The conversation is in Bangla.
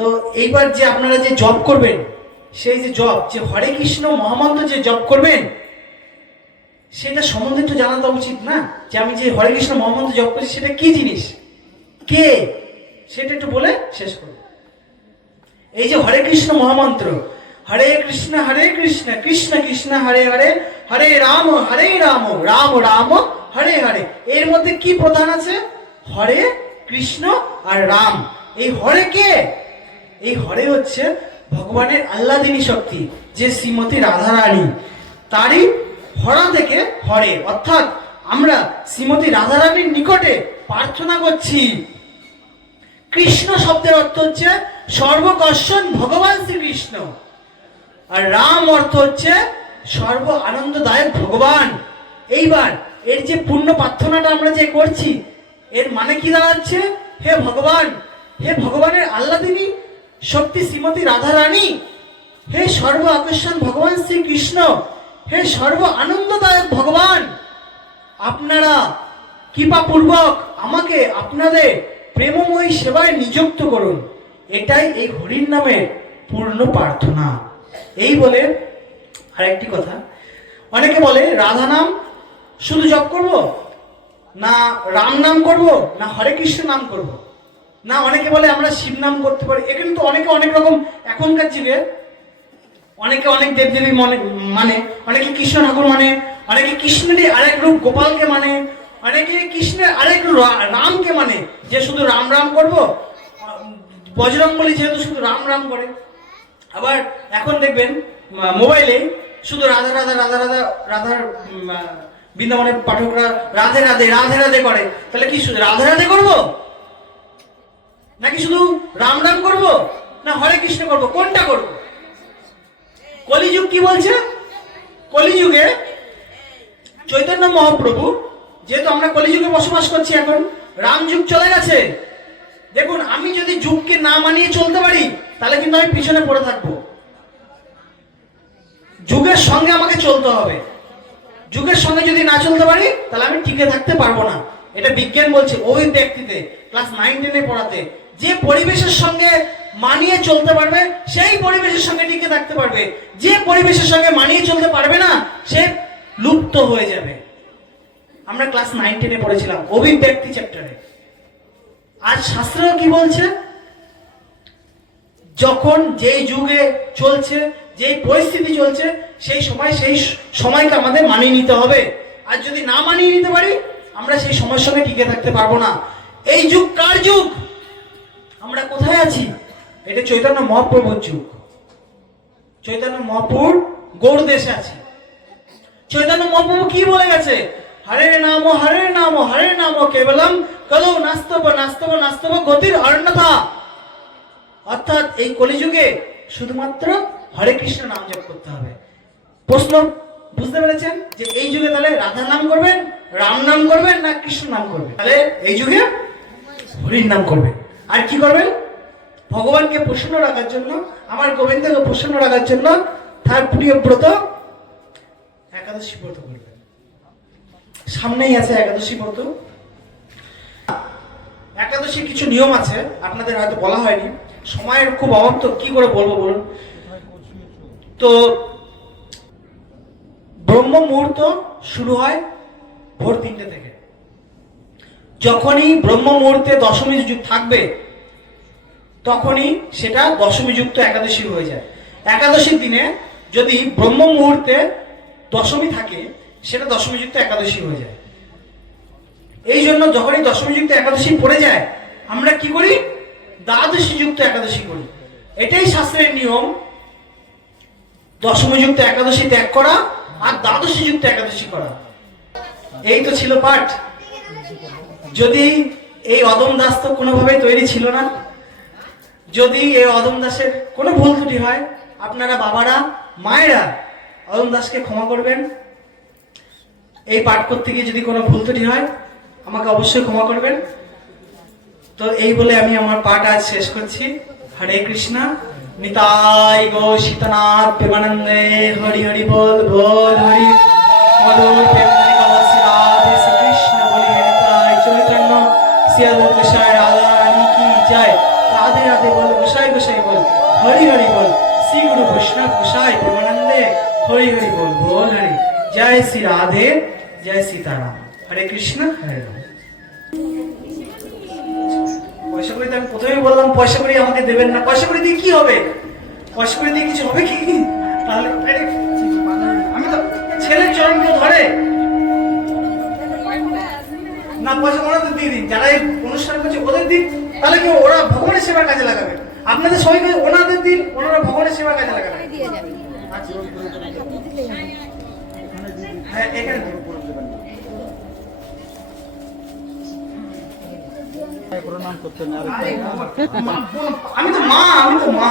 তো এইবার যে আপনারা যে জপ করবেন, সেই যে জপ, যে হরে কৃষ্ণ মহামন্ত্র যে জপ করবেন, সেটা সম্বন্ধে একটু জানা তো উচিত না, যে আমি যে হরে কৃষ্ণ মহামন্ত্র জপ করছি সেটা কি জিনিস, কে, সেটা একটু বলে শেষ করব। এই যে হরে কৃষ্ণ মহামন্ত্র, হরে কৃষ্ণ কৃষ্ণ কৃষ্ণ হরে হরে, হরে রাম রাম রাম হরে হরে, এর মধ্যে কি প্রধান আছে? হরে কৃষ্ণ আর রাম। এই হরে কে? এই হরে হচ্ছে ভগবানের আহ্লাদিনী শক্তি, যে শ্রীমতী রাধারানী, তারই হরা থেকে হরে, অর্থাৎ আমরা শ্রীমতী রাধারানীর নিকটে প্রার্থনা করছি। কৃষ্ণ শব্দের অর্থ হচ্ছে সর্বকর্ষণ ভগবান শ্রীকৃষ্ণ, আর রাম অর্থ হচ্ছে সর্ব আনন্দদায়ক ভগবান। এইবার এর যে পূর্ণ প্রার্থনাটা আমরা যে করছি, এর মানে কি দাঁড়াচ্ছে? হে ভগবান, হে ভগবানের আহ্লাদিনী শক্তি শ্রীমতী রাধারানী, হে সর্ব আকর্ষণ ভগবান শ্রীকৃষ্ণ, হে সর্ব আনন্দদায়ক ভগবান, আপনারা কৃপাপূর্বক আমাকে আপনাদের প্রেমময়ী সেবায় নিযুক্ত করুন। এটাই এই হরির নামের পূর্ণ প্রার্থনা। এই বলে আরেকটি কথা, অনেকে বলে রাধা নাম শুধু জপ করব, না রাম নাম করব, না হরে কৃষ্ণ নাম করব, না অনেকে বলে আমরা শিব নাম করতে পারি। এখানে তো অনেকে অনেক রকম, এখনকার যুগে অনেকে অনেক দেবদেবী মানে, অনেকে কৃষ্ণ ঠাকুর মানে, অনেকে কৃষ্ণেরই আরেক রূপ গোপালকে মানে, অনেকে কৃষ্ণের আরেক রূপ রামকে মানে, যে শুধু রাম রাম করব, বজরং বলি যেহেতু শুধু রাম রাম করে। আবার এখন দেখবেন মোবাইলে শুধু রাধা রাধা রাধা রাধা রাধার বৃন্দাবনের পাঠকরা রাধে রাধে রাধে রাধে করে। তাহলে কি শুধু রাধে রাধে করব, নাকি শুধু রাম রাম করব, না হরে কৃষ্ণ করব, কোনটা করব? কলিযুগ কি বলছে? কলিযুগে চৈতন্য মহাপ্রভু, যেহেতু আমরা কলিযুগে বসবাস করছি, এখন রাম যুগ চলে গেছে। দেখুন, আমি যদি যুগকে না মানিয়ে চলতে পারি, তাহলে কিন্তু আমি পিছনে পড়ে থাকবো। যুগের সঙ্গে আমাকে চলতে হবে। যুগের সঙ্গে যদি না চলতে পারি, তাহলে আমি টিকে থাকতে পারবো না। এটা বিজ্ঞান বলছে, অভিব্যক্তিতে ক্লাস 9-10 পড়াতে, যে পরিবেশের সঙ্গে মানিয়ে চলতে পারবে সেই পরিবেশের সঙ্গে টিকে থাকতে পারবে, যে পরিবেশের সঙ্গে মানিয়ে চলতে পারবে না সে লুপ্ত হয়ে যাবে। আমরা ক্লাস 9-10 পড়েছিলাম অভিব্যক্তি চ্যাপ্টারে। আজ শাস্ত্র কি বলছে? যখন যেই যুগে চলছে, যেই পরিস্থিতি চলছে, সেই সময়কে আমাদের মানিয়ে নিতে হবে। আর যদি না মানিয়ে নিতে পারি, আমরা সেই সময়ের সঙ্গে টিকে থাকতে পারবো না। এই যুগ কার যুগ? আমরা কোথায় আছি? এটা চৈতন্য মহাপ্রভুর যুগ। চৈতন্য মহাপ্রভুর গৌড় দেশে আছে। চৈতন্য মহাপ্রভু কি বলে গেছে? হরে নাম হরে নাম কেবলম কলৌ নাস্তব নাস্তব নাস্তব গতির অন্যথা। অর্থাৎ এই কলিযুগে শুধুমাত্র হরে কৃষ্ণ নাম জপ করতে হবে। প্রশ্ন বুঝতে পেরেছেন যে এই যুগে তাহলে রাধা নাম করবেন, রাম নাম করবেন, না কৃষ্ণ নাম করবেন? তাহলে এই যুগে হরির নাম করবেন। আর কি করবেন? ভগবানকে প্রসন্ন রাখার জন্য, আমার গোবিন্দকে প্রসন্ন রাখার জন্য তার প্রিয় ব্রত একাদশী ব্রত করবেন। সামনেই আছে একাদশী ব্রত। একাদশীর কিছু নিয়ম আছে, আপনাদের হয়তো বলা হয়নি, সময়ের খুব অভাব, তো কি করে বলবো বলুন। তো ব্রহ্ম মুহূর্ত শুরু হয় ভোর 3টে থেকে। যখনই ব্রহ্ম মুহূর্তে দশমী যুগ থাকবে, তখনই সেটা দশমী যুক্ত একাদশী হয়ে যায়। একাদশীর দিনে যদি ব্রহ্ম মুহূর্তে দশমী থাকে, সেটা দশমী যুক্ত একাদশী হয়ে যায়। এই জন্য যখনই দশমী যুক্ত একাদশী পড়ে যায়, আমরা কি করি? দ্বাদশী যুক্ত একাদশী করি। এটাই শাস্ত্রের নিয়ম, দশমী যুক্ত একাদশী ত্যাগ করা আর দ্বাদশী যুক্ত একাদশী করা। এই তো ছিল পাঠ। যদি এই অদম দাস তো কোনোভাবেই তৈরি ছিল না। যদি এই অদম দাসের কোনো ভুল ত্রুটি হয়, আপনারা বাবারা মায়েরা অদম দাসকে ক্ষমা করবেন। এই পাঠ করতে গিয়ে যদি কোনো ভুল ত্রুটি হয়, আমাকে অবশ্যই ক্ষমা করবেন। তো এই বলে আমি আমার পাঠ আজ শেষ করছি। হরে কৃষ্ণ, নিতাই গো সীতানাথ প্রেমানন্দে, হরি হরি বল বল হরি। মধুর প্রেমানিকা রাধে শ্রী কৃষ্ণ বলি, নিতাই চৈতন্য শ্রী রাধা রানী কি জয়। রাধে রাধে রাধে বল, গোসাই গোসাই বল, হরি হরি বল, শ্রী গুরু বৈষ্ণব গোসাই প্রেমানন্দে হরি হরি বল, বল হরি। জয় শ্রী রাধে, জয় সীতারাম, হরে কৃষ্ণ হরে রাম। পয়সা করি তো আমি প্রথমেই বললাম পয়সা করি আমাকে দেবেন না, পয়সা করে দিয়ে কি হবে? পয়সা করে দিয়ে কিছু হবে কি? তাহলে আমি তো ছেলের চরণ কেউ ধরে না, পয়সা ওনাদের দিয়ে দিন, যারা এই অনুষ্ঠান করছে ওদের দিন, তাহলে কি ওরা ভগবানের সেবার কাজে লাগাবে। আপনাদের সবাইকে ওনাদের দিন, ওনারা ভগবানের সেবার কাজে লাগাবে। আচ্ছা। হ্যাঁ এখানে দিন। প্রণাম করতে আমি তো মা, আমি তো মা।